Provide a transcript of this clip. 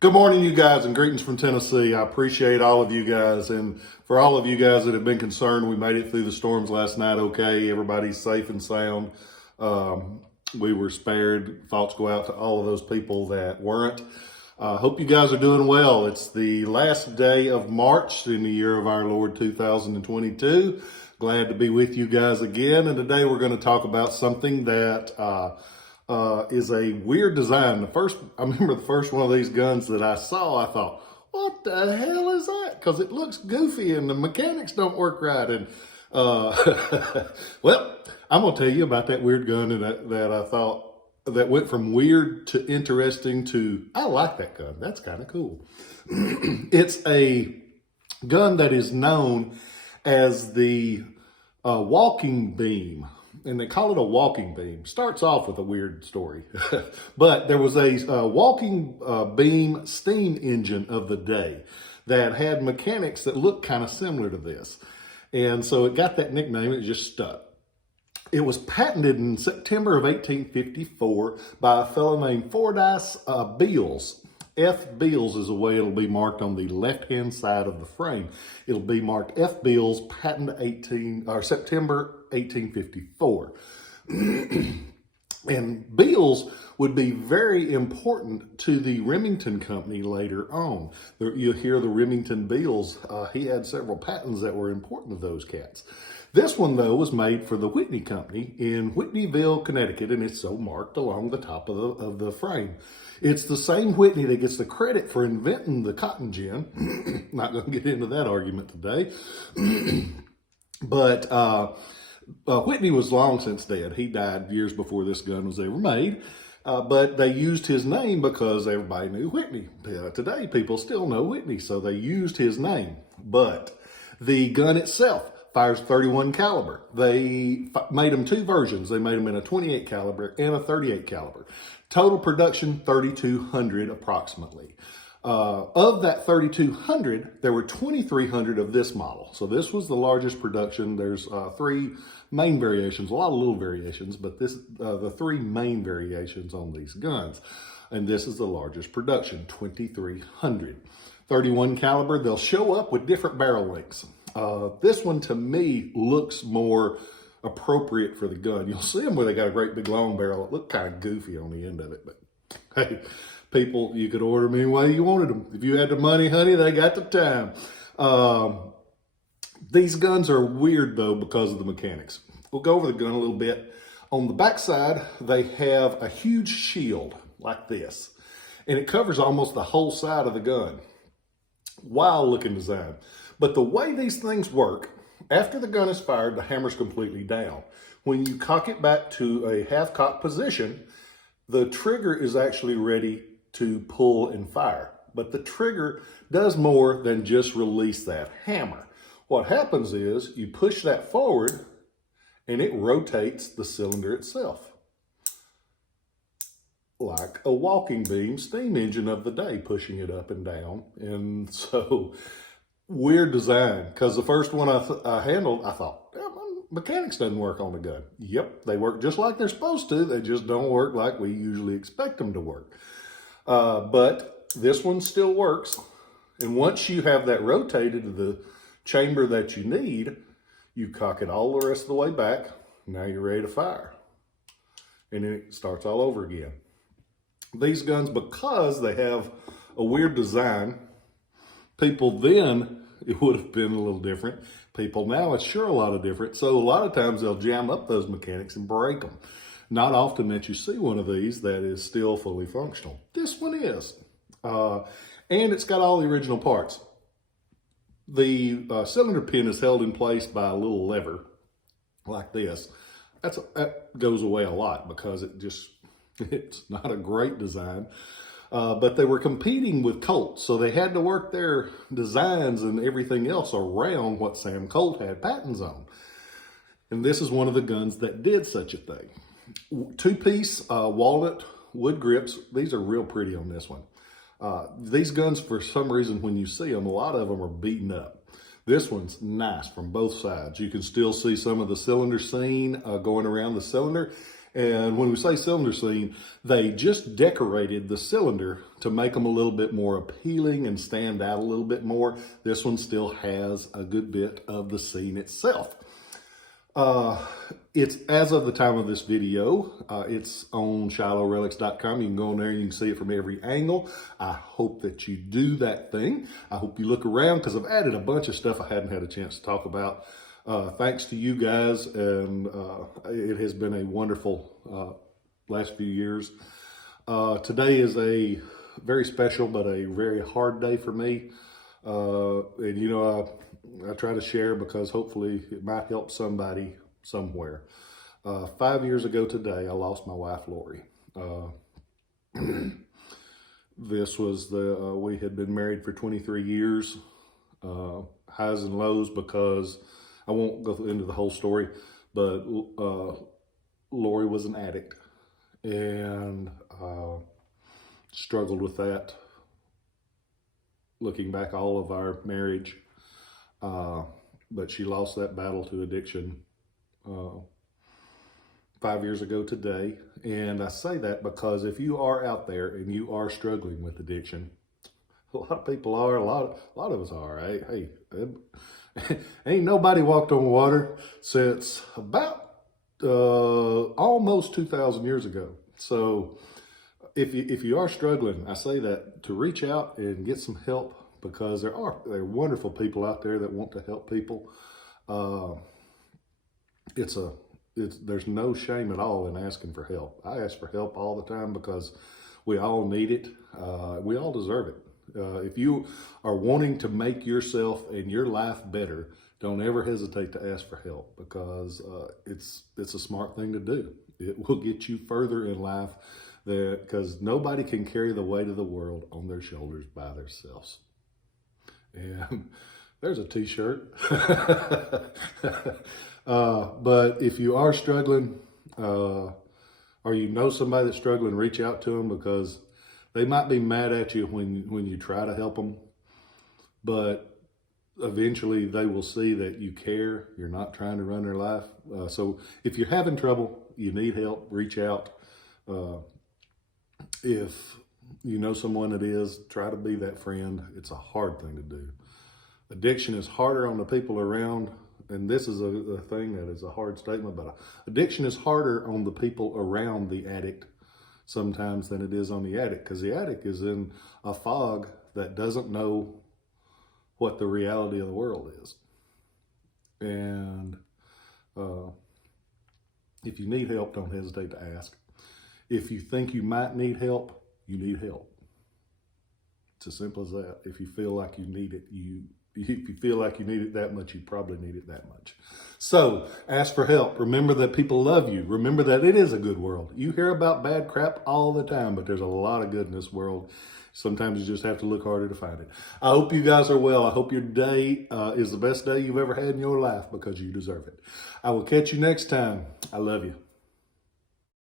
Good morning, you guys, and greetings from Tennessee. I appreciate all of you guys. And for all of you guys that have been concerned, we made it through the storms last night okay. Everybody's safe and sound. We were spared. Thoughts go out to all of those people that weren't. Hope you guys are doing well. It's the last day of March in the year of our Lord 2022. Glad to be with you guys again. And today we're going to talk about something that is a weird design. I remember the first one of these guns that I saw, I thought, what the hell is that? Because it looks goofy and the mechanics don't work right. And well, I'm gonna tell you about that weird gun that I thought that went from weird to interesting to, I like that gun. That's kind of cool. It's a gun that is known as the walking beam. And they call it a walking beam. Starts off with a weird story. But there was a walking beam steam engine of the day that had mechanics that looked kind of similar to this. And so it got that nickname, it just stuck. It was patented in September of 1854 by a fellow named Fordyce Beals. F. Beals is the way it'll be marked on the left-hand side of the frame. It'll be marked F. Beals, patent September 1854. And Beals would be very important to the Remington Company later on. You'll hear the Remington Beals. He had several patents that were important to those cats. This one, though, was made for the Whitney Company in Whitneyville, Connecticut, and it's so marked along the top of the frame. It's the same Whitney that gets the credit for inventing the cotton gin. Not going to get into that argument today. But Whitney was long since dead. He died years before this gun was ever made. But they used his name because everybody knew Whitney. Today, people still know Whitney, so they used his name. But the gun itself fires 31 caliber. They made them two versions. They made them in a 28 caliber and a 38 caliber. Total production, 3,200 approximately. Of that 3,200, there were 2,300 of this model. So this was the largest production. There's three main variations, a lot of little variations, but the three main variations on these guns. And this is the largest production, 2,300. 31 caliber, they'll show up with different barrel lengths. This one to me looks more appropriate for the gun. You'll see them where they got a great big long barrel. It looked kind of goofy on the end of it, but hey, people, you could order them any way you wanted them. If you had the money, honey, they got the time. These guns are weird though because of the mechanics. We'll go over the gun a little bit. On the backside, they have a huge shield like this, and it covers almost the whole side of the gun. Wild looking design. But the way these things work, after the gun is fired, the hammer's completely down. When you cock it back to a half-cocked position, the trigger is actually ready to pull and fire. But the trigger does more than just release that hammer. What happens is you push that forward and it rotates the cylinder itself. Like a walking beam steam engine of the day, pushing it up and down. And so, weird design, because the first one I handled, I thought, mechanics doesn't work on the gun. Yep, they work just like they're supposed to. They just don't work like we usually expect them to work. But this one still works. And once you have that rotated to the chamber that you need, you cock it all the rest of the way back. Now you're ready to fire. And then it starts all over again. These guns, because they have a weird design, people then, it would have been a little different. People now, it's sure a lot of different. So a lot of times they'll jam up those mechanics and break them. Not often that you see one of these that is still fully functional. This one is. And it's got all the original parts. The cylinder pin is held in place by a little lever like this. That goes away a lot because it's not a great design. But they were competing with Colt, so they had to work their designs and everything else around what Sam Colt had patents on. And this is one of the guns that did such a thing. Two-piece walnut wood grips. These are real pretty on this one. These guns, for some reason, when you see them, a lot of them are beaten up. This one's nice from both sides. You can still see some of the cylinder seam going around the cylinder. And when we say cylinder scene, they just decorated the cylinder to make them a little bit more appealing and stand out a little bit more. This one still has a good bit of the scene itself. It's, as of the time of this video, it's on ShilohRelics.com. You can go on there and you can see it from every angle. I hope that you do that thing. I hope you look around, because I've added a bunch of stuff I hadn't had a chance to talk about. Thanks to you guys, and it has been a wonderful last few years. Today is a very special but a very hard day for me. And you know, I try to share because hopefully it might help somebody somewhere. 5 years ago today, I lost my wife, Lori. This was we had been married for 23 years, highs and lows, because I won't go into the whole story, but Lori was an addict and struggled with that. Looking back, all of our marriage, but she lost that battle to addiction 5 years ago today. And I say that because if you are out there and you are struggling with addiction, a lot of people are, a lot of us are. Hey, ain't nobody walked on water since about almost 2,000 years ago. So if you are struggling, I say that to reach out and get some help, because there are wonderful people out there that want to help people. There's no shame at all in asking for help. I ask for help all the time because we all need it. We all deserve it. If you are wanting to make yourself and your life better, don't ever hesitate to ask for help, because it's a smart thing to do. It will get you further in life, because nobody can carry the weight of the world on their shoulders by themselves. And there's a t-shirt. But if you are struggling, or you know somebody that's struggling, reach out to them, because they might be mad at you when you try to help them, but eventually they will see that you care. You're not trying to run their life. So if you're having trouble, you need help, reach out. If you know someone that is, try to be that friend. It's a hard thing to do. Addiction is harder on the people around, and this is a thing that is a hard statement, but addiction is harder on the people around the addict sometimes than it is on the addict, because the addict is in a fog that doesn't know what the reality of the world is. And if you need help, don't hesitate to ask. If you think you might need help, you need help. It's as simple as that. If you feel like you need it, if you feel like you need it that much, you probably need it that much. So ask for help. Remember that people love you. Remember that it is a good world. You hear about bad crap all the time, but there's a lot of good in this world. Sometimes you just have to look harder to find it. I hope you guys are well. I hope your day is the best day you've ever had in your life, because you deserve it. I will catch you next time. I love you.